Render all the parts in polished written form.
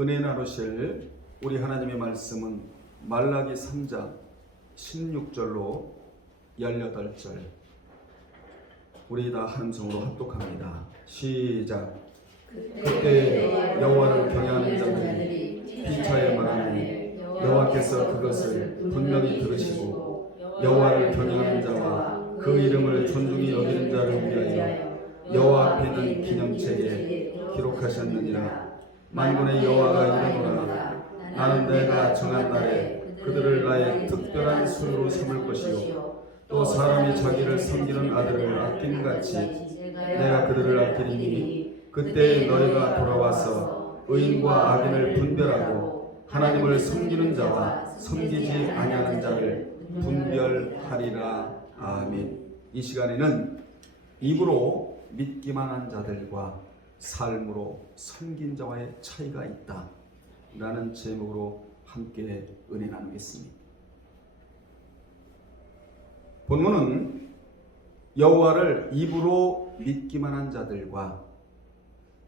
은혜 나누실 우리 하나님의 말씀은 말라기 3장 16절로 18절. 우리 다 한 성으로 합독합니다. 시작. 그때 여호와를 경외하는 자들이 피차에 말하니 여호와께서 그것을 분명히 들으시고 여호와를 경외하는 자와 그 이름을 존중히 여기는 자를 위하여 여호와 앞에 있는 기념책에 기록하셨느니라. 만군의 여호와가 이르노라. 나는 내가 정한 날에 그들을 나의 특별한 수요로 삼을 것이요 또 사람이 자기를 섬기는 아들을 아끼는 같이 내가 그들을 아끼리니 그때 너희가 돌아와서 의인과 악인을 분별하고 하나님을 섬기는 자와 섬기지 아니하는 자를 분별하리라. 아멘. 이 시간에는 입으로 믿기만 한 자들과 삶으로 섬긴 자와의 차이가 있다 라는 제목으로 함께 은혜 나누겠습니다. 본문은 여호와를 입으로 믿기만 한 자들과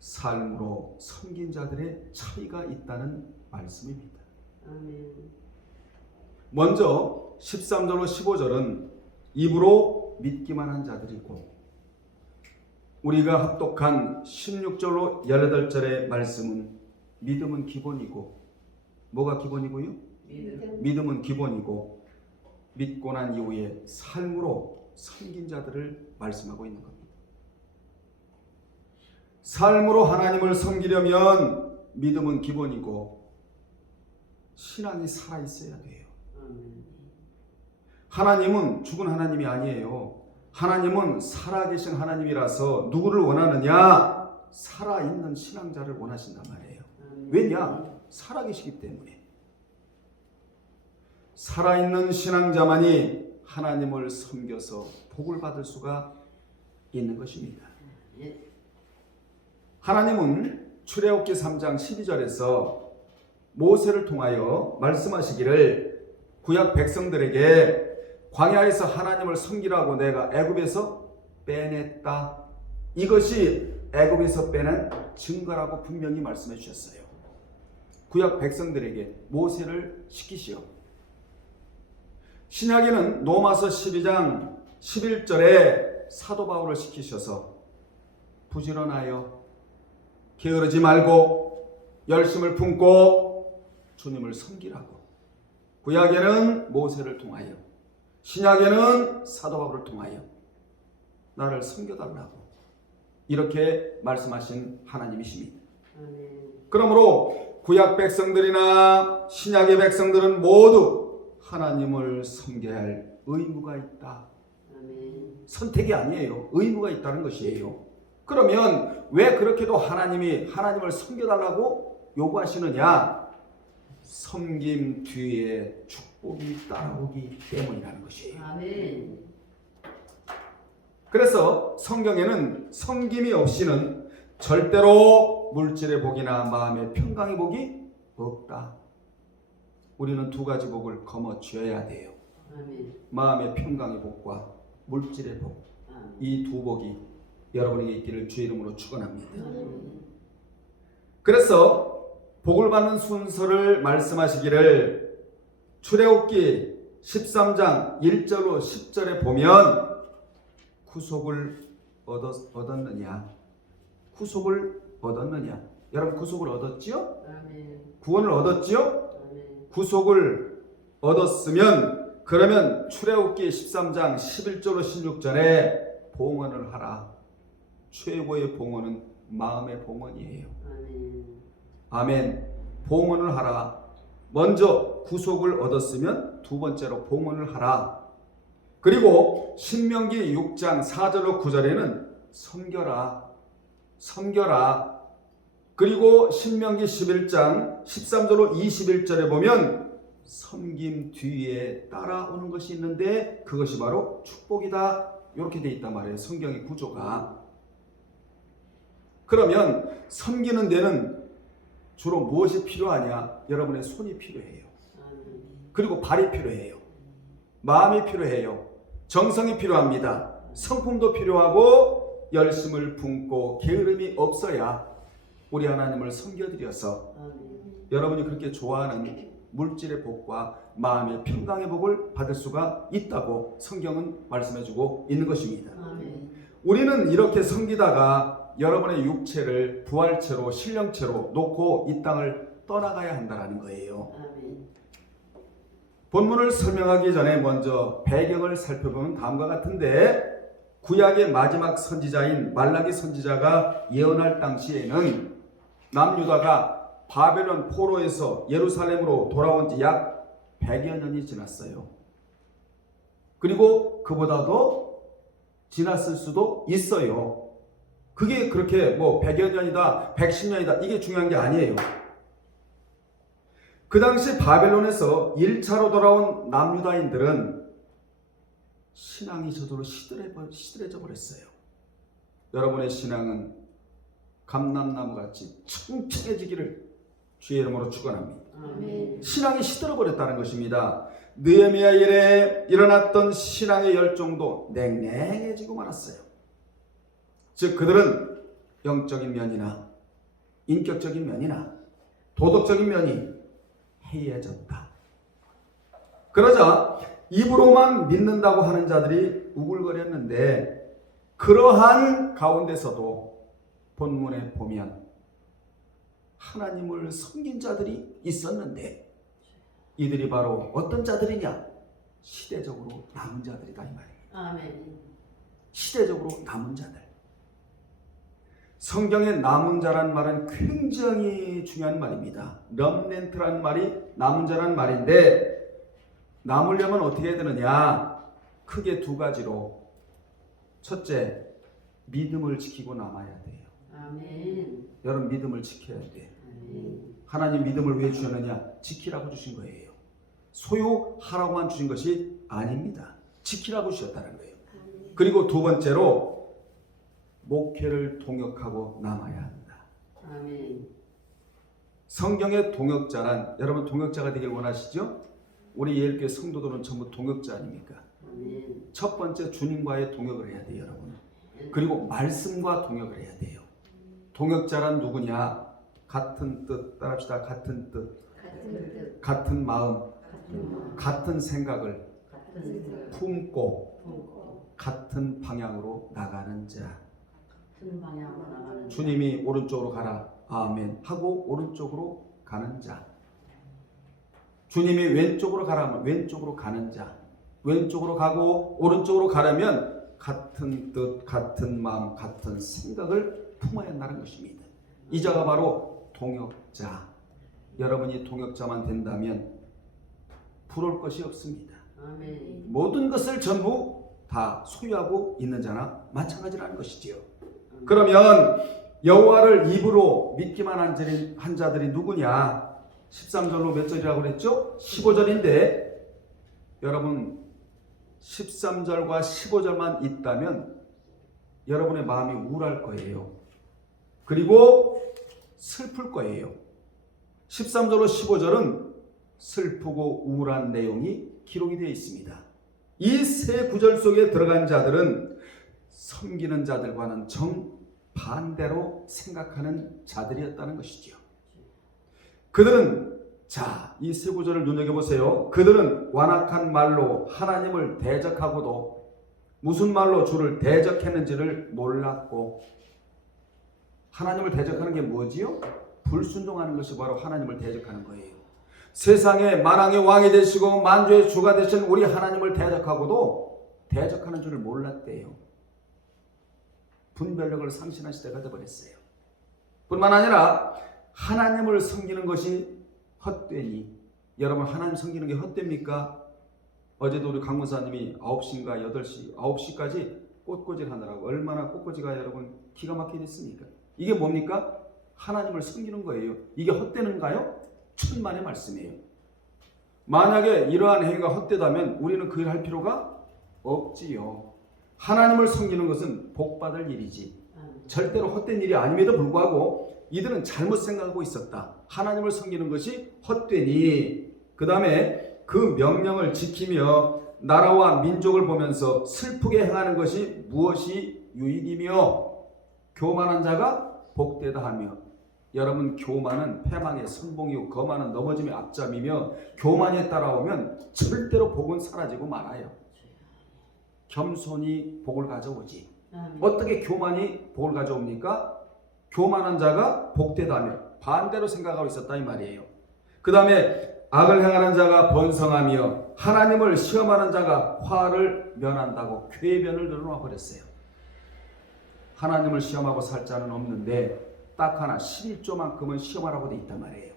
삶으로 섬긴 자들의 차이가 있다는 말씀입니다. 먼저 13절로 15절은 입으로 믿기만 한 자들이고, 우리가 합독한 16절로 18절의 말씀은 믿음은 기본이고, 뭐가 기본이고요? 믿음은 기본이고, 믿고 난 이후에 삶으로 섬긴 자들을 말씀하고 있는 겁니다. 삶으로 하나님을 섬기려면 믿음은 기본이고 신앙이 살아있어야 돼요. 하나님은 죽은 하나님이 아니에요. 하나님은 살아계신 하나님이라서 누구를 원하느냐? 살아있는 신앙자를 원하신단 말이에요. 왜냐? 살아계시기 때문에. 살아있는 신앙자만이 하나님을 섬겨서 복을 받을 수가 있는 것입니다. 하나님은 출애굽기 3장 12절에서 모세를 통하여 말씀하시기를 구약 백성들에게 광야에서 하나님을 섬기라고 내가 애굽에서 빼냈다. 이것이 애굽에서 빼낸 증거라고 분명히 말씀해 주셨어요. 구약 백성들에게 모세를 시키시오. 신약에는 로마서 12장 11절에 사도 바울을 시키셔서 부지런하여 게으르지 말고 열심을 품고 주님을 섬기라고. 구약에는 모세를 통하여, 신약에는 사도 바울을 통하여 나를 섬겨달라고 이렇게 말씀하신 하나님이십니다. 그러므로 구약 백성들이나 신약의 백성들은 모두 하나님을 섬겨야 할 의무가 있다. 선택이 아니에요. 의무가 있다는 것이에요. 그러면 왜 그렇게도 하나님이 하나님을 섬겨달라고 요구하시느냐? 섬김 뒤에 축복이 따라오기 때문이라는 것이에요. 아멘. 그래서 성경에는 섬김이 없이는 절대로 물질의 복이나 마음의 평강의 복이 없다. 우리는 두 가지 복을 거머쥐어야 돼요. 아멘. 마음의 평강의 복과 물질의 복. 이 두 복이 여러분에게 있기를 주의 이름으로 축원합니다. 그래서 복을 받는 순서를 말씀하시기를 출애굽기 13장 1절로 10절에 보면 구속을 얻었느냐? 구속을 얻었느냐? 여러분 구속을 얻었지요? 구원을 얻었지요? 구속을 얻었으면 그러면 출애굽기 13장 11절로 16절에 봉헌을 하라. 최고의 봉헌은 마음의 봉헌이에요. 아멘. 봉헌을 하라. 먼저 구속을 얻었으면 두 번째로 봉헌을 하라. 그리고 신명기 6장 4절로 9절에는 섬겨라. 섬겨라. 그리고 신명기 11장 13절로 21절에 보면 섬김 뒤에 따라오는 것이 있는데 그것이 바로 축복이다. 이렇게 돼 있단 말이에요. 성경의 구조가. 그러면 섬기는 데는 주로 무엇이 필요하냐? 여러분의 손이 필요해요. 그리고 발이 필요해요. 마음이 필요해요. 정성이 필요합니다. 성품도 필요하고 열심을 품고 게으름이 없어야 우리 하나님을 섬겨드려서 여러분이 그렇게 좋아하는 물질의 복과 마음의 평강의 복을 받을 수가 있다고 성경은 말씀해주고 있는 것입니다. 아멘. 우리는 이렇게 섬기다가 여러분의 육체를 부활체로 신령체로 놓고 이 땅을 떠나가야 한다는 거예요. 아멘. 본문을 설명하기 전에 먼저 배경을 살펴보면 다음과 같은데, 구약의 마지막 선지자인 말라기 선지자가 예언할 당시에는 남유다가 바벨론 포로에서 예루살렘으로 돌아온 지 약 100여 년이 지났어요. 그리고 그보다도 지났을 수도 있어요. 그게 그렇게 뭐 100여 년이다 110년이다 이게 중요한 게 아니에요. 그 당시 바벨론에서 1차로 돌아온 남유다인들은 신앙이 저절로 시들해져 버렸어요. 여러분의 신앙은 감람나무같이 청청해지기를 주의 이름으로 축원합니다. 아멘. 신앙이 시들어 버렸다는 것입니다. 느헤미야 일에 일어났던 신앙의 열정도 냉랭해지고 말았어요. 즉 그들은 영적인 면이나 인격적인 면이나 도덕적인 면이 해이해졌다. 그러자 입으로만 믿는다고 하는 자들이 우글거렸는데, 그러한 가운데서도 본문에 보면 하나님을 섬긴 자들이 있었는데, 이들이 바로 어떤 자들이냐? 시대적으로 남은 자들이다 이 말이에요. 아멘. 시대적으로 남은 자들. 성경의 남은 자란 말은 굉장히 중요한 말입니다. 럼넨트라는 말이 남은 자란 말인데, 남으려면 어떻게 해야 되느냐? 크게 두 가지로. 첫째, 믿음을 지키고 남아야 돼요. 아멘. 여러분 믿음을 지켜야 돼요. 아멘. 하나님 믿음을 왜 주셨느냐? 지키라고 주신 거예요. 소유하라고만 주신 것이 아닙니다. 지키라고 주셨다는 거예요. 그리고 두 번째로 목회를 동역하고 남아야 한다. 아멘. 성경의 동역자란, 여러분 동역자가 되길 원하시죠? 우리 예일교회 성도들은 전부 동역자 아닙니까? 아멘. 첫 번째 주님과의 동역을 해야 돼요, 여러분. 그리고 말씀과 동역을 해야 돼요. 동역자란 누구냐? 같은 뜻, 따라합시다. 같은 뜻, 같은 뜻, 같은 마음, 같은 마음, 같은 생각을 같은 뜻, 품고 품고 같은 방향으로 나가는 자. 같은 방향으로 나가는 주님이 오른쪽으로 가라, 아멘 하고 오른쪽으로 가는 자. 주님이 왼쪽으로 가라면 왼쪽으로 가는 자. 왼쪽으로 가고 오른쪽으로 가려면 같은 뜻, 같은 마음, 같은 생각을 품어야 한다는 것입니다. 이 자가 바로 동역자. 여러분이 동역자만 된다면 부러울 것이 없습니다. 아멘. 모든 것을 전부 다 소유하고 있는 자나 마찬가지라는 것이지요. 그러면 여호와를 입으로 믿기만 한 자들이 누구냐? 13절로 몇 절이라고 그랬죠? 15절인데 여러분 13절과 15절만 있다면 여러분의 마음이 우울할 거예요. 그리고 슬플 거예요. 13절로 15절은 슬프고 우울한 내용이 기록이 되어 있습니다. 이 세 구절 속에 들어간 자들은 섬기는 자들과는 정반대로 생각하는 자들이었다는 것이죠. 그들은, 자, 이 세 구절을 눈여겨보세요. 그들은 완악한 말로 하나님을 대적하고도 무슨 말로 주를 대적했는지를 몰랐고, 하나님을 대적하는 게 뭐지요? 불순종하는 것이 바로 하나님을 대적하는 거예요. 세상의 만왕의 왕이 되시고 만주의 주가 되신 우리 하나님을 대적하고도 대적하는 줄을 몰랐대요. 분별력을 상실한 시대가 되어버렸어요. 뿐만 아니라 하나님을 섬기는 것이 헛되니, 여러분 하나님 섬기는 게 헛됩니까? 어제도 우리 강무사님이 9시인가 8시, 9시까지 꽃꽂이를 하느라고 얼마나 꽃꽂이가 여러분 기가 막히게 됐습니까? 이게 뭡니까? 하나님을 섬기는 거예요. 이게 헛되는가요? 천만의 말씀이에요. 만약에 이러한 행위가 헛되다면 우리는 그 일을 할 필요가 없지요. 하나님을 섬기는 것은 복받을 일이지 절대로 헛된 일이 아님에도 불구하고 이들은 잘못 생각하고 있었다. 하나님을 섬기는 것이 헛되니, 그 다음에 그 명령을 지키며 나라와 민족을 보면서 슬프게 행하는 것이 무엇이 유익이며 교만한 자가 복되다 하며 여러분 교만은 패망의 선봉이요 거만은 넘어짐의 앞잠이며 교만에 따라오면 절대로 복은 사라지고 말아요. 겸손이 복을 가져오지. 아멘. 어떻게 교만이 복을 가져옵니까? 교만한 자가 복되다며 반대로 생각하고 있었다 이 말이에요. 그 다음에 악을 행하는 자가 번성하며 하나님을 시험하는 자가 화를 면한다고 궤변을 늘어놔 버렸어요. 하나님을 시험하고 살 자는 없는데 딱 하나 11조만큼은 시험하라고 돼 있단 말이에요.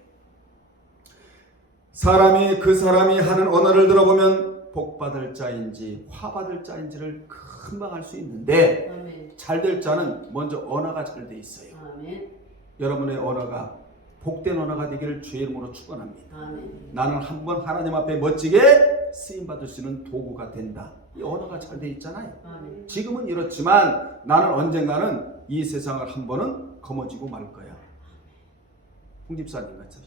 사람이 그 사람이 하는 언어를 들어보면 복받을 자인지 화받을 자인지를 금방 알 수 있는데 아멘. 잘될 자는 먼저 언어가 잘 돼 있어요. 아멘. 여러분의 언어가 복된 언어가 되기를 주의 이름으로 축원합니다. 아멘. 나는 한번 하나님 앞에 멋지게 쓰임받을 수 있는 도구가 된다. 이 언어가 잘 돼 있잖아요. 아멘. 지금은 이렇지만 나는 언젠가는 이 세상을 한 번은 거머쥐고 말 거야. 홍집사님 같이.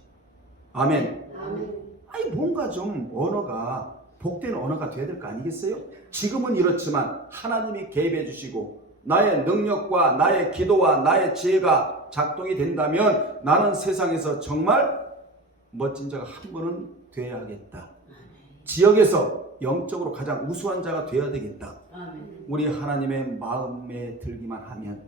아멘. 아멘. 아니 뭔가 좀 언어가 복된 언어가 돼야 될 거 아니겠어요? 지금은 이렇지만 하나님이 개입해 주시고 나의 능력과 나의 기도와 나의 지혜가 작동이 된다면 나는 세상에서 정말 멋진 자가 한 번은 돼야겠다. 지역에서 영적으로 가장 우수한 자가 돼야 되겠다. 아멘. 우리 하나님의 마음에 들기만 하면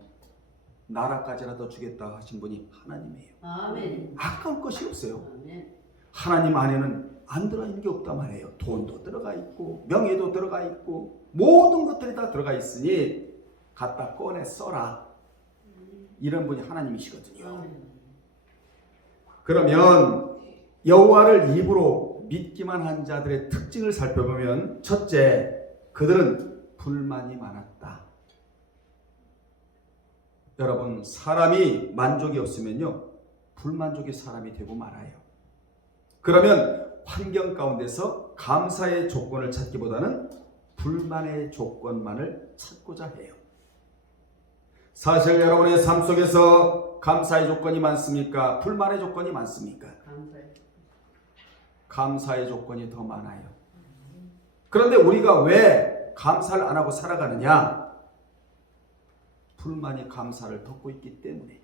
나라까지라도 주겠다 하신 분이 하나님이에요. 아멘. 아까울 것이 없어요. 아멘. 하나님 안에는 안 들어가 있는 게 없단 말이에요. 돈도 들어가 있고 명예도 들어가 있고 모든 것들이 다 들어가 있으니 갖다 꺼내 써라. 이런 분이 하나님이시거든요. 아멘. 그러면 여호와를 입으로 믿기만 한 자들의 특징을 살펴보면 첫째, 그들은 불만이 많았다. 여러분, 사람이 만족이 없으면요 불만족의 사람이 되고 말아요. 그러면 환경 가운데서 감사의 조건을 찾기보다는 불만의 조건만을 찾고자 해요. 사실 여러분의 삶 속에서 감사의 조건이 많습니까? 불만의 조건이 많습니까? 감사해. 감사의 조건이 더 많아요. 그런데 우리가 왜 감사를 안 하고 살아가느냐? 불만이 감사를 덮고 있기 때문에.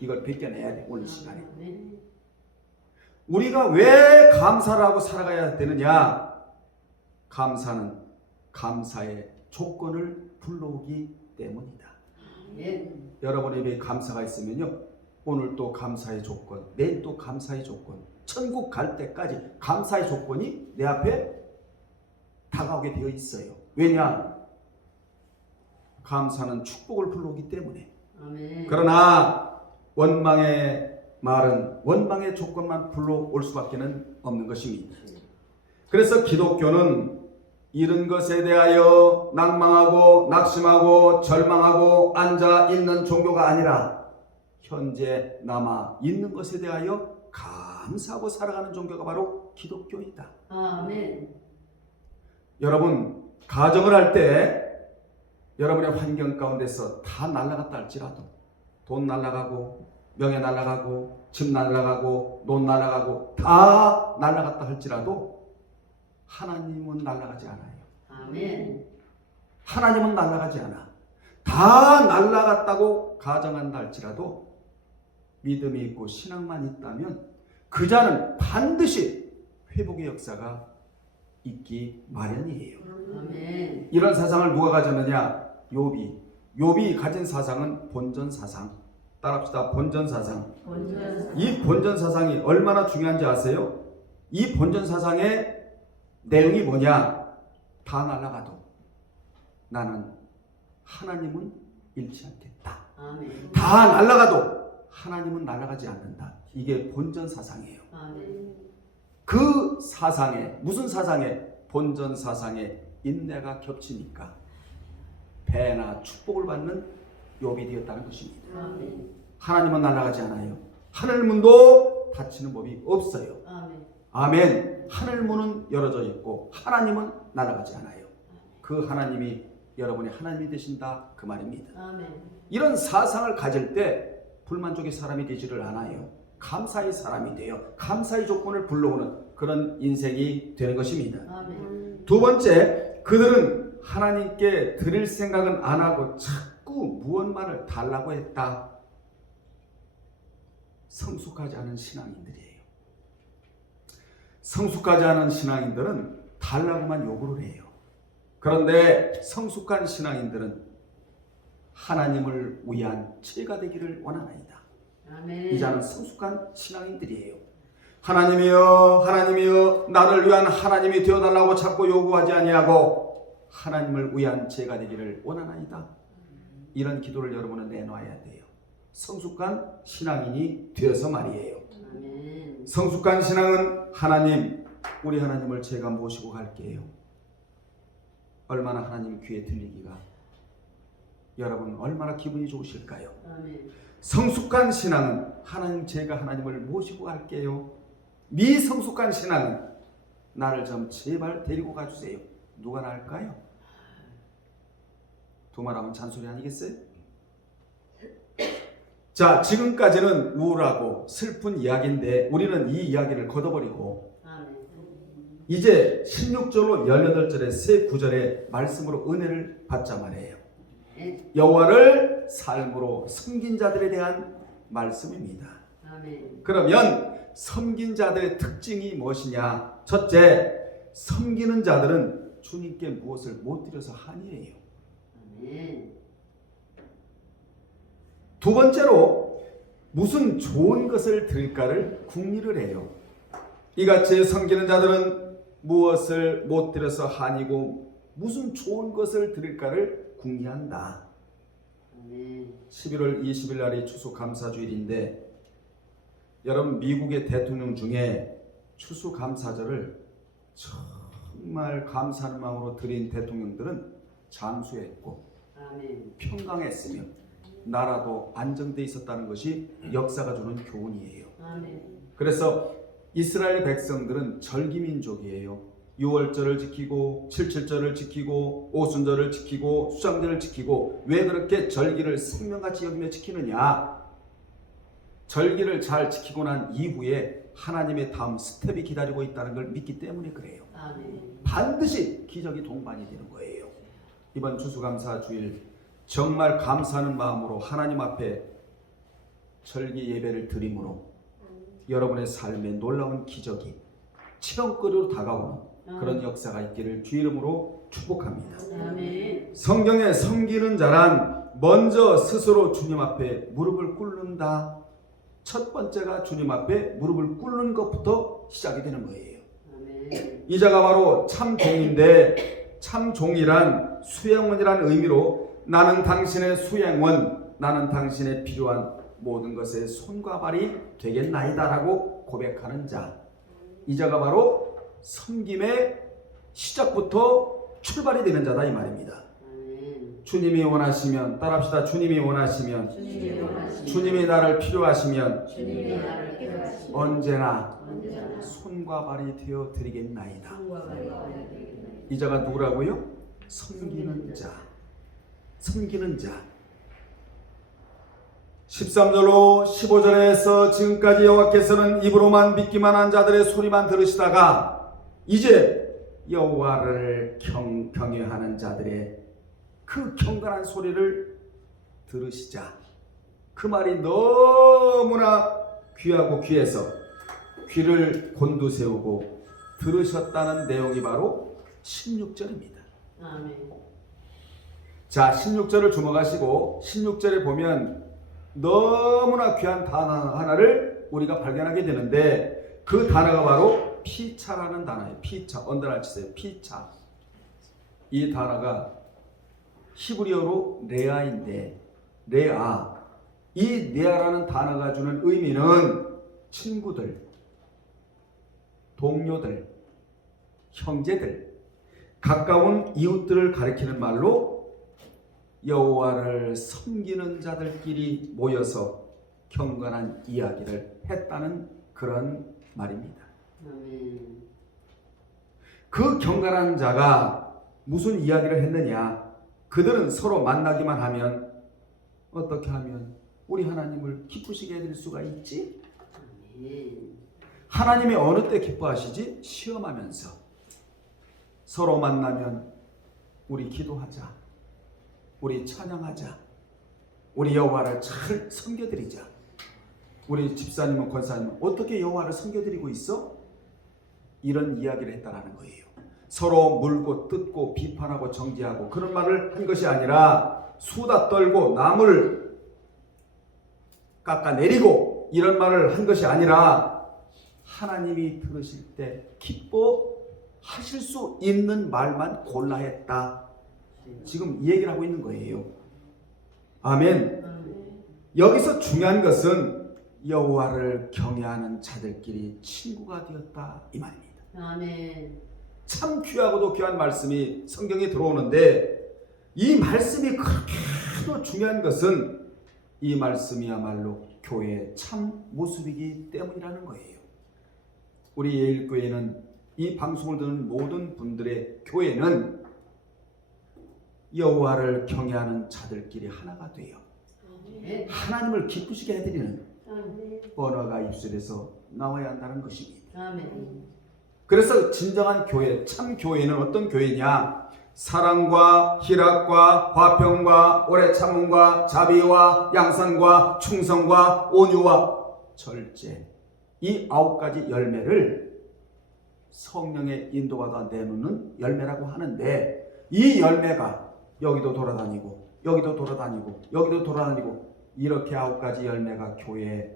이걸 벗겨내야 돼, 오늘 시간에. 아멘. 우리가 왜 감사를 하고 살아가야 되느냐? 감사는 감사의 조건을 불러오기 때문이다. 아멘. 여러분의 입에 감사가 있으면요, 오늘 또 감사의 조건, 내일 또 감사의 조건, 천국 갈 때까지 감사의 조건이 내 앞에 다가오게 되어 있어요. 왜냐? 감사는 축복을 불러오기 때문에. 아멘. 그러나 원망의 말은 원망의 조건만 불러올 수밖에 없는 것입니다. 그래서 기독교는 이런 것에 대하여 낭망하고 낙심하고 절망하고 앉아 있는 종교가 아니라 현재 남아 있는 것에 대하여 감사하고 살아가는 종교가 바로 기독교이다. 아멘. 여러분, 가정을 할 때 여러분의 환경 가운데서 다 날아갔다 할지라도 돈 날아가고 명예 날아가고 집 날아가고 논 날아가고 다 날아갔다 할지라도 하나님은 날아가지 않아요. 아멘. 하나님은 날아가지 않아. 다 날아갔다고 가정한다 할지라도 믿음이 있고 신앙만 있다면 그 자는 반드시 회복의 역사가 있기 마련이에요. 아멘. 이런 사상을 누가 가졌느냐? 욥이 가진 사상은 본전 사상. 따라합시다. 본전 사상. 본전. 이 본전 사상이 얼마나 중요한지 아세요? 이 본전 사상의 내용이 뭐냐? 다 날아가도 나는 하나님은 잃지 않겠다. 아멘. 다 날아가도 하나님은 날아가지 않는다. 이게 본전 사상이에요. 아멘. 그 사상에, 무슨 사상에? 본전 사상에 인내가 겹치니까 배나 축복을 받는 욥이 되었다는 것입니다. 아멘. 하나님은 날아가지 않아요. 하늘문도 닫히는 법이 없어요. 아멘. 아멘. 하늘문은 열어져 있고 하나님은 날아가지 않아요. 그 하나님이 여러분의 하나님이 되신다 그 말입니다. 아멘. 이런 사상을 가질 때 불만족의 사람이 되지를 않아요. 감사의 사람이 돼요. 감사의 조건을 불러오는 그런 인생이 되는 것입니다. 아멘. 두 번째, 그들은 하나님께 드릴 생각은 안 하고 자꾸 무언만을 달라고 했다. 성숙하지 않은 신앙인들이에요. 성숙하지 않은 신앙인들은 달라고만 요구를 해요. 그런데 성숙한 신앙인들은 하나님을 위한 치가 되기를 원하나이다. 아멘. 이 자는 성숙한 신앙인들이에요. 하나님이여 하나님이여 나를 위한 하나님이 되어달라고 자꾸 요구하지 아니하고 하나님을 위한 제가 되기를 원하나이다. 이런 기도를 여러분은 내놔야 돼요. 성숙한 신앙인이 되어서 말이에요. 아멘. 성숙한 신앙은 하나님, 우리 하나님을 제가 모시고 갈게요. 얼마나 하나님 귀에 들리기가 여러분 얼마나 기분이 좋으실까요? 아멘. 성숙한 신앙은 하나님 제가 하나님을 모시고 갈게요. 미성숙한 신앙은 나를 좀 제발 데리고 가주세요. 누가 나을까요? 두말하면 잔소리 아니겠어요? 자, 지금까지는 우울하고 슬픈 이야기인데 우리는 이 이야기를 걷어버리고 아멘. 이제 16절로 18절의 세 구절의 말씀으로 은혜를 받자 말이에요. 여호와를 삶으로 섬긴 자들에 대한 말씀입니다. 아멘. 그러면 섬긴 자들의 특징이 무엇이냐? 첫째, 섬기는 자들은 주님께 무엇을 못 드려서 한이에요. 아멘. 두 번째로 무슨 좋은 것을 드릴까를 궁리를 해요. 이같이 섬기는 자들은 무엇을 못 드려서 한이고 무슨 좋은 것을 드릴까를 궁리한다. 아멘. 11월 20일 날이 추수감사주일인데 여러분 미국의 대통령 중에 추수감사절을 정말 감사하는 마음으로 드린 대통령들은 장수했고 아멘. 평강했으며 나라도 안정돼 있었다는 것이 역사가 주는 교훈이에요. 아멘. 그래서 이스라엘 백성들은 절기민족이에요. 6월절을 지키고 77절을 지키고 오순절을 지키고 수장절을 지키고 왜 그렇게 절기를 생명같이 여기며 지키느냐? 절기를 잘 지키고 난 이후에 하나님의 다음 스텝이 기다리고 있다는 걸 믿기 때문에 그래요. 아멘. 반드시 기적이 동반이 되는 거예요. 이번 추수감사 주일 정말 감사하는 마음으로 하나님 앞에 절기 예배를 드림으로 여러분의 삶에 놀라운 기적이 치렁거리로 다가오는 그런 역사가 있기를 주 이름으로 축복합니다. 아멘. 성경에 섬기는 자란 먼저 스스로 주님 앞에 무릎을 꿇는다. 첫 번째가 주님 앞에 무릎을 꿇는 것부터 시작이 되는 거예요. 아멘. 이 자가 바로 참 종인데 참 종이란 수양원이란 의미로 나는 당신의 수양원, 나는 당신의 필요한 모든 것에 손과 발이 되겠나이다라고 고백하는 자. 이 자가 바로 섬김의 시작부터 출발이 되는 자다 이 말입니다. 아멘. 주님이 원하시면 따라합시다. 주님이 원하시면 주님이 원하시면 주님이 나를 필요하시면 주님이 나를 필요하시면 언제나 언제나 손과 발이 되어 드리겠나이다. 손과 발이 되겠나이다. 이 자가 누구라고요? 섬기는 자. 섬기는 자. 13절로 15절에서 지금까지 여호와께서는 입으로만 믿기만 한 자들의 소리만 들으시다가 이제 여호와를 경외하는 자들의 그 경건한 소리를 들으시자 그 말이 너무나 귀하고 귀해서 귀를 곤두세우고 들으셨다는 내용이 바로 16절입니다. 아멘. 자, 16절을 주목하시고 16절에 보면 너무나 귀한 단어 하나를 우리가 발견하게 되는데 그 단어가 바로 피차라는 단어예요. 피차, 언더라인 치세요. 피차. 이 단어가 히브리어로 레아인데 레아. 이 레아라는 단어가 주는 의미는 친구들, 동료들, 형제들, 가까운 이웃들을 가리키는 말로 여호와를 섬기는 자들끼리 모여서 경건한 이야기를 했다는 그런 말입니다. 아멘. 그 경건한 자가 무슨 이야기를 했느냐? 그들은 서로 만나기만 하면 어떻게 하면 우리 하나님을 기쁘시게 해드릴 수가 있지? 아멘. 하나님이 어느 때 기뻐하시지? 시험하면서. 서로 만나면 우리 기도하자. 우리 찬양하자. 우리 여호와를 잘 섬겨드리자. 우리 집사님은 권사님은 어떻게 여호와를 섬겨드리고 있어? 이런 이야기를 했다라는 거예요. 서로 물고 뜯고 비판하고 정죄하고 그런 말을 한 것이 아니라 수다 떨고 남을 깎아내리고 이런 말을 한 것이 아니라 하나님이 들으실 때 기뻐하실 수 있는 말만 골라 했다. 지금 이 얘기를 하고 있는 거예요. 아멘. 여기서 중요한 것은 여호와를 경외하는 자들끼리 친구가 되었다 이 말입니다. 아멘. 참 귀하고도 귀한 말씀이 성경에 들어오는데 이 말씀이 그렇게도 중요한 것은 이 말씀이야말로 교회의 참 모습이기 때문이라는 거예요. 우리 예일교회는 이 방송을 듣는 모든 분들의 교회는 여호와를 경외하는 자들끼리 하나가 돼요. 하나님을 기쁘시게 해드리는 언어가 입술에서 나와야 한다는 것입니다. 아멘. 그래서 진정한 교회, 참 교회는 어떤 교회냐? 사랑과 희락과 화평과 오래 참음과 자비와 양선과 충성과 온유와 절제, 이 9가지 열매를 성령의 인도가 내놓는 열매라고 하는데, 이 열매가 여기도 돌아다니고 여기도 돌아다니고 여기도 돌아다니고 이렇게 9가지 열매가 교회에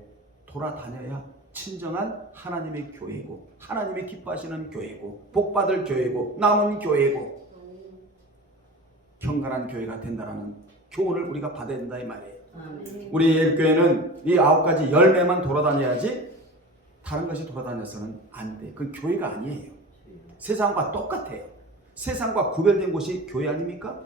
돌아다녀야 친정한 하나님의 교회고, 하나님이 기뻐하시는 교회고, 복받을 교회고, 남은 교회고, 경건한 교회가 된다는 교훈을 우리가 받아야 된다 이 말이에요. 우리 예일교회는 이 9가지 열매만 돌아다녀야지 다른 것이 돌아다녀서는 안 돼. 그 교회가 아니에요. 세상과 똑같아요. 세상과 구별된 곳이 교회 아닙니까?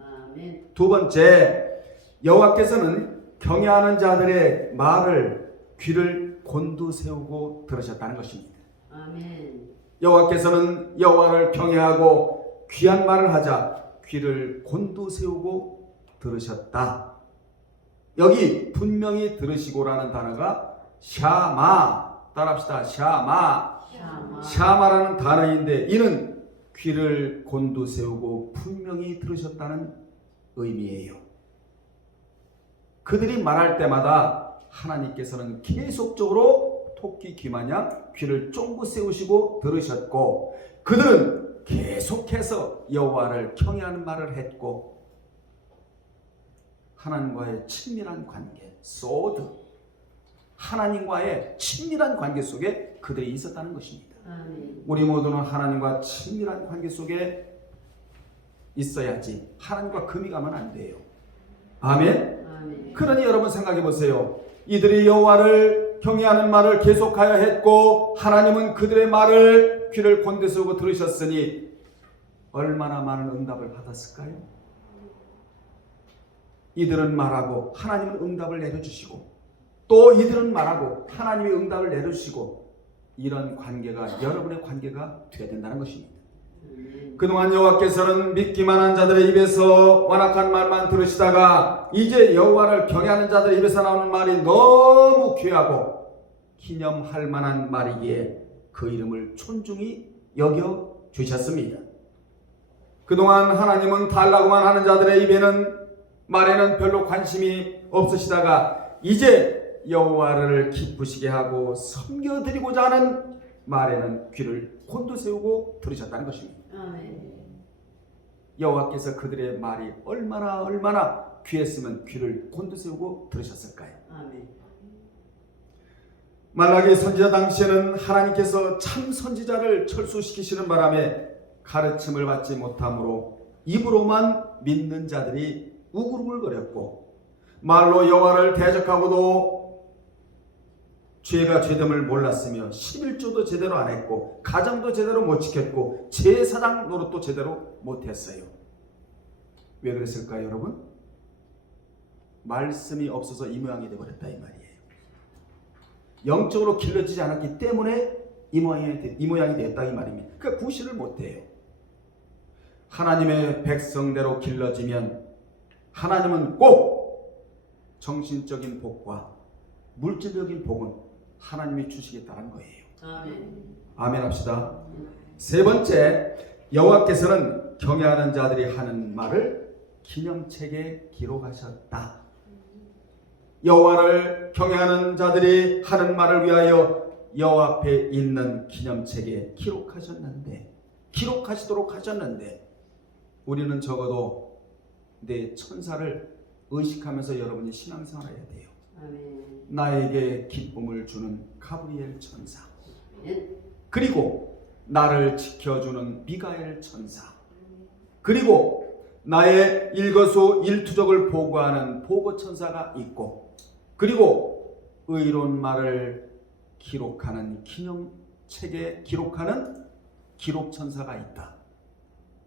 아멘. 두 번째, 여호와께서는 경외하는 자들의 말을 귀를 곤두세우고 들으셨다는 것입니다. 아멘. 여호와께서는 여호와를 경외하고 귀한 말을 하자 귀를 곤두세우고 들으셨다. 여기 분명히 들으시고라는 단어가 샤마, 따라합시다. 샤마. 샤마라는 단어인데 이는 귀를 곤두세우고 분명히 들으셨다는 의미예요. 그들이 말할 때마다 하나님께서는 계속적으로 토끼 귀마냥 귀를 쫑긋 세우시고 들으셨고, 그들은 계속해서 여호와를 경외하는 말을 했고, 하나님과의 친밀한 관계, 소드, 하나님과의 친밀한 관계 속에 그들이 있었다는 것입니다. 아멘. 우리 모두는 하나님과 친밀한 관계 속에 있어야지 하나님과 금이 가면 안 돼요. 아멘. 아멘. 그러니 여러분 생각해 보세요. 이들이 여호와를 경외하는 말을 계속하여 했고 하나님은 그들의 말을 귀를 곤두세우고 들으셨으니 얼마나 많은 응답을 받았을까요? 이들은 말하고 하나님은 응답을 내려주시고, 또 이들은 말하고 하나님이 응답을 내려주시고, 이런 관계가 여러분의 관계가 되어야 된다는 것입니다. 그동안 여호와께서는 믿기만 한 자들의 입에서 완악한 말만 들으시다가 이제 여호와를 경외하는 자들의 입에서 나오는 말이 너무 귀하고 기념할 만한 말이기에 그 이름을 존중히 여겨 주셨습니다. 그동안 하나님은 달라고만 하는 자들의 입에는 말에는 별로 관심이 없으시다가 이제 여호와를 기쁘시게 하고 섬겨드리고자 하는 말에는 귀를 곤두세우고 들으셨다는 것입니다. 아멘. 여호와께서 그들의 말이 얼마나 귀했으면 귀를 곤두세우고 들으셨을까요? 아멘. 말라기 선지자 당시에는 하나님께서 참 선지자를 철수시키시는 바람에 가르침을 받지 못함으로 입으로만 믿는 자들이 우글우글거렸고, 말로 여호와를 대적하고도 죄가 죄됨을 몰랐으며 11조도 제대로 안 했고 가정도 제대로 못 지켰고 제사장 노릇도 제대로 못했어요. 왜 그랬을까요, 여러분? 말씀이 없어서 이 모양이 되어버렸다 이 말이에요. 영적으로 길러지지 않았기 때문에 이 모양이 되었다 이 말입니다. 그러니까 구실을 못해요. 하나님의 백성대로 길러지면 하나님은 꼭 정신적인 복과 물질적인 복은 하나님이 주시겠다는 거예요. 아멘. 아멘 합시다. 세 번째, 여호와께서는 경외하는 자들이 하는 말을 기념책에 기록하셨다. 여호와를 경외하는 자들이 하는 말을 위하여 여호와 앞에 있는 기념책에 기록하시도록 하셨는데 우리는 적어도 내 천사를 의식하면서 여러분이 신앙생활해야 돼요. 아멘. 나에게 기쁨을 주는 가브리엘 천사, 아멘. 그리고 나를 지켜주는 미가엘 천사, 그리고 나의 일거수일투족을 보고하는 보고천사가 있고, 그리고 의로운 말을 기록하는 기념책에 기록하는 기록천사가 있다.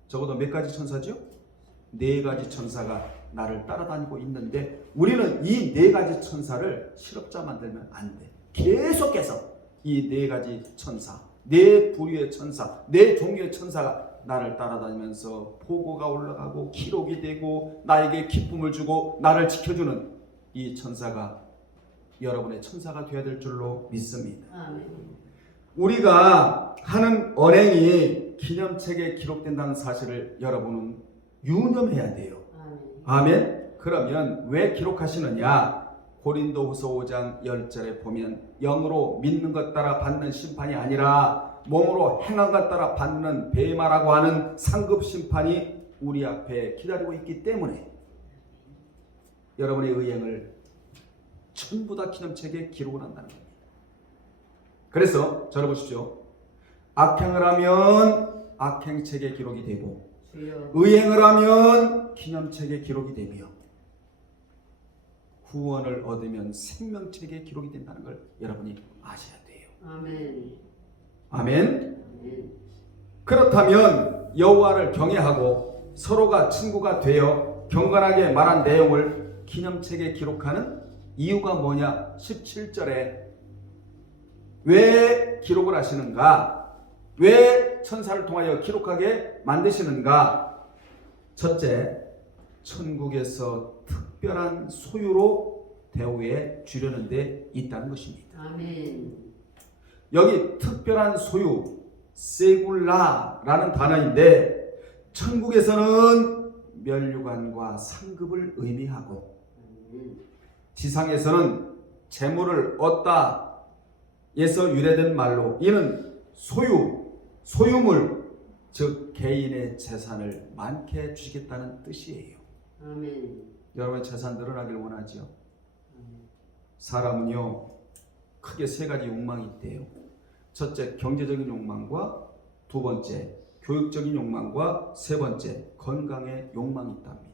적어도 몇 가지 천사죠? 4가지 천사가 나를 따라다니고 있는데 우리는 이 4가지 천사를 실업자 만들면 안 돼. 계속해서 이 4가지 천사, 4부류의 천사, 4종류의 천사가 나를 따라다니면서 보고가 올라가고 기록이 되고 나에게 기쁨을 주고 나를 지켜주는 이 천사가 여러분의 천사가 되어야 될 줄로 믿습니다. 아멘. 우리가 하는 언행이 기념책에 기록된다는 사실을 여러분은 유념해야 돼요. 아멘. 아멘. 그러면 왜 기록하시느냐? 고린도후서 5장 10절에 보면 영으로 믿는 것 따라 받는 심판이 아니라 몸으로 행한 것 따라 받는 베마라고 하는 상급 심판이 우리 앞에 기다리고 있기 때문에 여러분의 의행을 전부 다 기념책에 기록을 한다는 겁니다. 그래서 저를 보십시오. 악행을 하면 악행책에 기록이 되고 주여. 의행을 하면 기념책에 기록이 되며 구원을 얻으면 생명책에 기록이 된다는 걸 여러분이 아셔야 돼요. 아멘. 아멘. 아멘. 그렇다면 여호와를 경외하고 서로가 친구가 되어 경건하게 말한 내용을 기념책에 기록하는 이유가 뭐냐? 17절에 왜 기록을 하시는가? 왜 천사를 통하여 기록하게 만드시는가? 첫째, 천국에서 특별한 소유로 대우해 주려는 데 있다는 것입니다. 아멘. 여기 특별한 소유, 세굴라라는 단어인데 천국에서는 면류관과 상급을 의미하고 지상에서는 재물을 얻다 에서 유래된 말로 이는 소유물, 즉 개인의 재산을 많게 해주시겠다는 뜻이에요. 아멘. 여러분의 재산 늘어나길 원하죠? 아멘. 사람은요 크게 3가지 욕망이 있대요. 첫째, 경제적인 욕망과 2번째, 교육적인 욕망과 3번째, 건강의 욕망이 있답니다.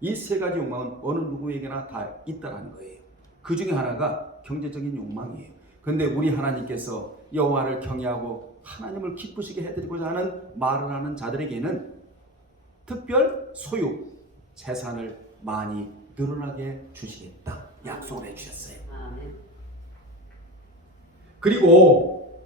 이 3가지 욕망은 어느 누구에게나 다 있다라는 거예요. 그 중에 하나가 경제적인 욕망이에요. 그런데 우리 하나님께서 여호와를 경외하고 하나님을 기쁘시게 해드리고자 하는 말을 하는 자들에게는 특별 소유, 재산을 많이 늘어나게 주시겠다 약속을 해주셨어요. 아멘. 그리고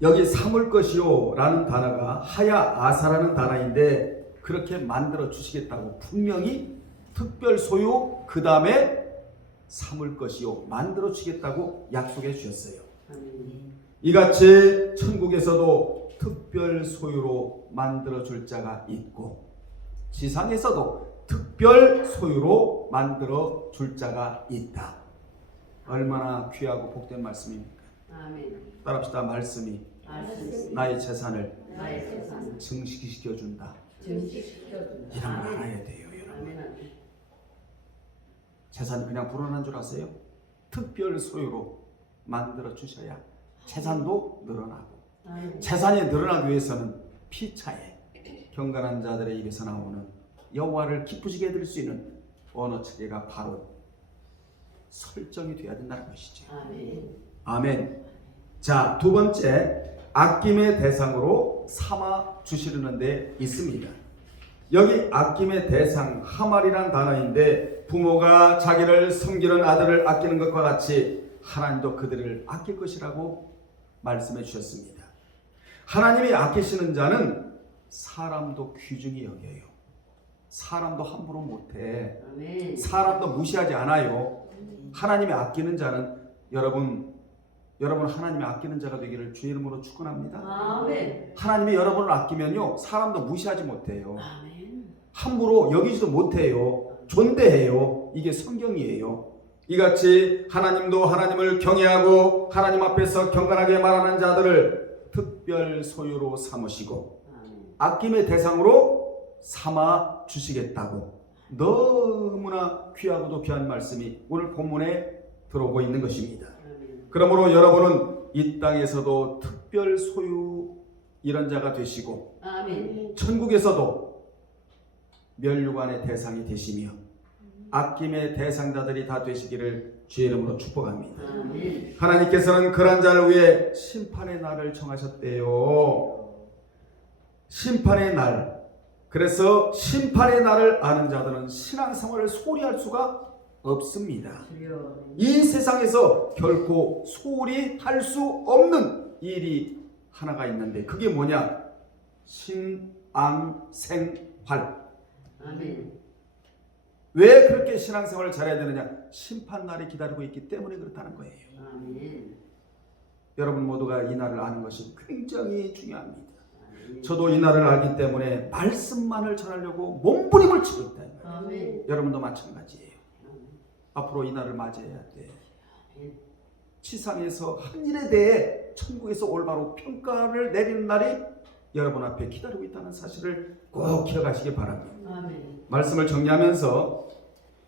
여기 삼을 것이요 라는 단어가 하야 아사라는 단어인데 그렇게 만들어 주시겠다고 분명히 특별 소유 그 다음에 삼을 것이요 만들어 주시겠다고 약속해 주셨어요. 아멘. 이같이 천국에서도 특별 소유로 만들어 줄 자가 있고 지상에서도 특별 소유로 만들어 줄 자가 있다. 얼마나 귀하고 복된 말씀입니까? 아멘. 따라합시다. 말씀이 말씀. 나의 재산을 나의 세상 증식시켜 준다. 증식시켜준다. 이런 걸 알아야 돼요, 여러분. 아멘. 재산 그냥 불어난 줄 아세요? 특별 소유로 만들어 주셔야 재산도 늘어나고 아멘. 재산이 늘어나기 위해서는 피차에 경건한 자들의 입에서 나오는 여호와를 기쁘시게 해드릴 수 있는 언어 체계가 바로 설정이 돼야 된다는 것이죠. 아멘. 아멘. 자, 2번째, 아낌의 대상으로 삼아 주시려는 데 있습니다. 여기 아낌의 대상, 하말이란 단어인데 부모가 자기를 섬기는 아들을 아끼는 것과 같이 하나님도 그들을 아낄 것이라고 말씀해 주셨습니다. 하나님이 아끼시는 자는 사람도 귀중히 여겨요. 사람도 함부로 못해. 아멘. 사람도 무시하지 않아요. 하나님이 아끼는 자는 여러분 하나님이 아끼는 자가 되기를 주의 이름으로 축원합니다. 아멘. 하나님이 여러분을 아끼면요 사람도 무시하지 못해요. 아멘. 함부로 여기지도 못해요. 존대해요. 이게 성경이에요. 이같이 하나님도 하나님을 경외하고 하나님 앞에서 경건하게 말하는 자들을 특별 소유로 삼으시고 아낌의 대상으로 삼아 주시겠다고 너무나 귀하고도 귀한 말씀이 오늘 본문에 들어오고 있는 것입니다. 그러므로 여러분은 이 땅에서도 특별 소유 이런 자가 되시고 아멘. 천국에서도 면류관의 대상이 되시며 아낌의 대상자들이 다 되시기를 주의 이름으로 축복합니다. 아멘. 하나님께서는 그런 자를 위해 심판의 날을 정하셨대요. 심판의 날. 그래서 심판의 날을 아는 자들은 신앙생활을 소홀히 할 수가 없습니다. 주여. 이 세상에서 결코 소홀히 할 수 없는 일이 하나가 있는데 그게 뭐냐? 신앙생활. 아멘. 왜 그렇게 신앙생활을 잘해야 되느냐? 심판날이 기다리고 있기 때문에 그렇다는 거예요. 아멘. 여러분 모두가 이 날을 아는 것이 굉장히 중요합니다. 저도 이 날을 알기 때문에 말씀만을 전하려고 몸부림을 치고 있다. 아멘. 여러분도 마찬가지예요. 앞으로 이 날을 맞이해야 돼. 지상에서 한 일에 대해 천국에서 올바로 평가를 내리는 날이 여러분 앞에 기다리고 있다는 사실을 꼭 기억하시기 바랍니다. 아멘. 말씀을 정리하면서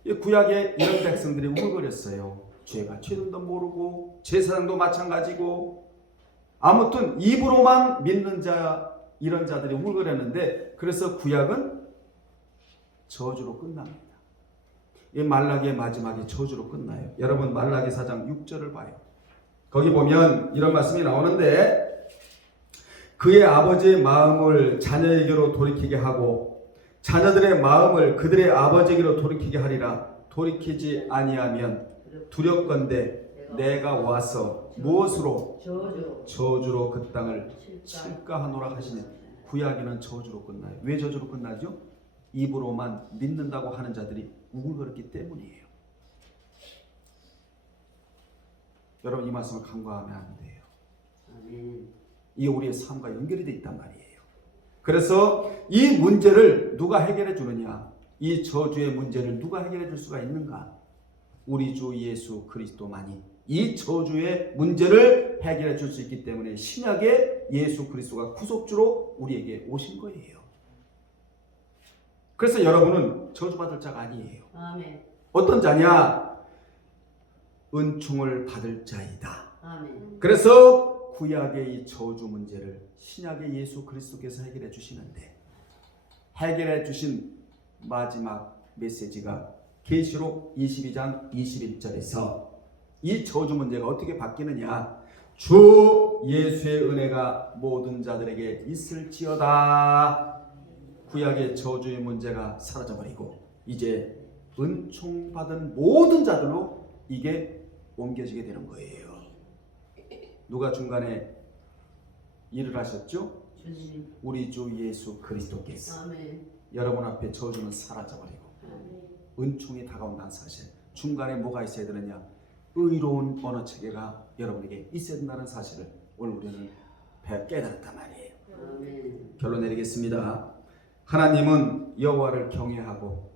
이 구약에 이런 백성들이 우글거렸어요. 죄가 죄됨도 모르고 제사장도 마찬가지고 아무튼 입으로만 믿는 자 이런 자들이 우글거렸는데 그래서 구약은 저주로 끝납니다. 이 말라기의 마지막이 저주로 끝나요. 여러분 말라기 4장 6절을 봐요. 거기 보면 이런 말씀이 나오는데 그의 아버지의 마음을 자녀에게로 돌이키게 하고 자녀들의 마음을 그들의 아버지에게로 돌이키게 하리라. 돌이키지 아니하면 두렵건대 내가 와서 무엇으로 저주로 그 땅을 칠까 하노라 하시니 구약에는 저주로 끝나요. 왜 저주로 끝나죠? 입으로만 믿는다고 하는 자들이 우글거렸기 때문이에요. 여러분 이 말씀을 간과하면 안 돼요. 이게 우리의 삶과 연결이 돼 있단 말이에요. 그래서 이 문제를 누가 해결해 주느냐? 이 저주의 문제를 누가 해결해 줄 수가 있는가? 우리 주 예수 그리스도만이 이 저주의 문제를 해결해 줄 수 있기 때문에 신약의 예수 그리스도가 구속주로 우리에게 오신 거예요. 그래서 여러분은 저주받을 자가 아니에요. 아멘. 어떤 자냐? 은총을 받을 자이다. 아멘. 그래서 구약의 이 저주 문제를 신약의 예수 그리스도께서 해결해 주시는데 해결해 주신 마지막 메시지가 계시록 22장 21절에서 이 저주 문제가 어떻게 바뀌느냐? 주 예수의 은혜가 모든 자들에게 있을지어다. 구약의 저주의 문제가 사라져버리고 이제 은총 받은 모든 자들로 이게 옮겨지게 되는 거예요. 누가 중간에 일을 하셨죠? 주님. 우리 주 예수 그리스도께서. 아멘. 여러분 앞에 저주는 사라져버리고 은총이 다가온다는 사실. 중간에 뭐가 있어야 되느냐? 의로운 언어 체계가 여러분에게 있어야 된다는 사실을 오늘 우리는 깨달았단 말이에요. 아멘. 결론 내리겠습니다. 하나님은 여호와를 경외하고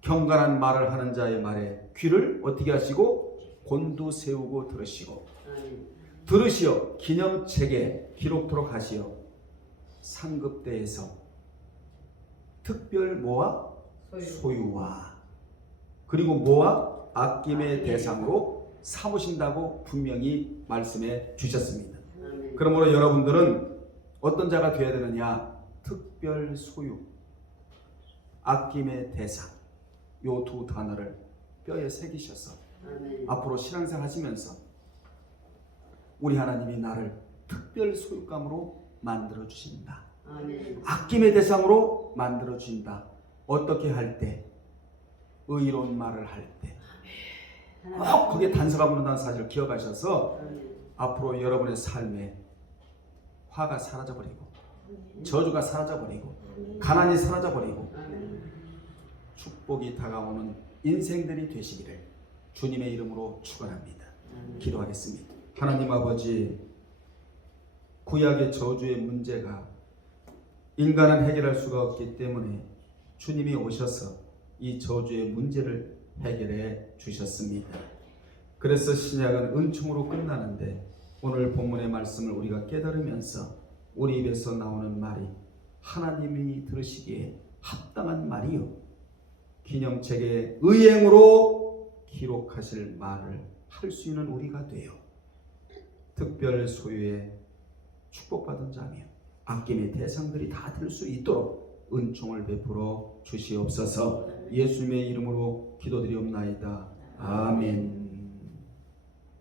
경건한 말을 하는 자의 말에 귀를 어떻게 하시고 곤두세우고 들으시고 아멘. 들으시어 기념책에 기록토록 하시어 상급대에서 특별 뭐와 소유와 그리고 뭐와 아낌의 대상으로 삼으신다고 분명히 말씀해 주셨습니다. 아멘. 그러므로 여러분들은 어떤 자가 되어야 되느냐? 특별 소유, 아낌의 대상, 요 두 단어를 뼈에 새기셔서 아멘. 앞으로 신앙생활 하시면서 우리 하나님이 나를 특별 소유감으로 만들어 주신다. 아멘. 아낌의 대상으로 만들어 주신다. 어떻게 할 때? 의로운 말을 할 때. 꼭 그게 단서가 붙는다는 사실을 기억하셔서 아멘. 앞으로 여러분의 삶에 화가 사라져버리고 저주가 사라져버리고 가난이 사라져버리고 아멘. 축복이 다가오는 인생들이 되시기를 주님의 이름으로 축원합니다. 기도하겠습니다. 하나님 아버지, 구약의 저주의 문제가 인간은 해결할 수가 없기 때문에 주님이 오셔서 이 저주의 문제를 해결해 주셨습니다. 그래서 신약은 은총으로 끝나는데 오늘 본문의 말씀을 우리가 깨달으면서 우리 입에서 나오는 말이 하나님이 들으시기에 합당한 말이요 기념책에 의행으로 기록하실 말을 할 수 있는 우리가 되어 특별 소유의 축복받은 자며 아낌의 대상들이 다 될 수 있도록 은총을 베풀어 주시옵소서. 예수님의 이름으로 기도드리옵나이다. 아멘.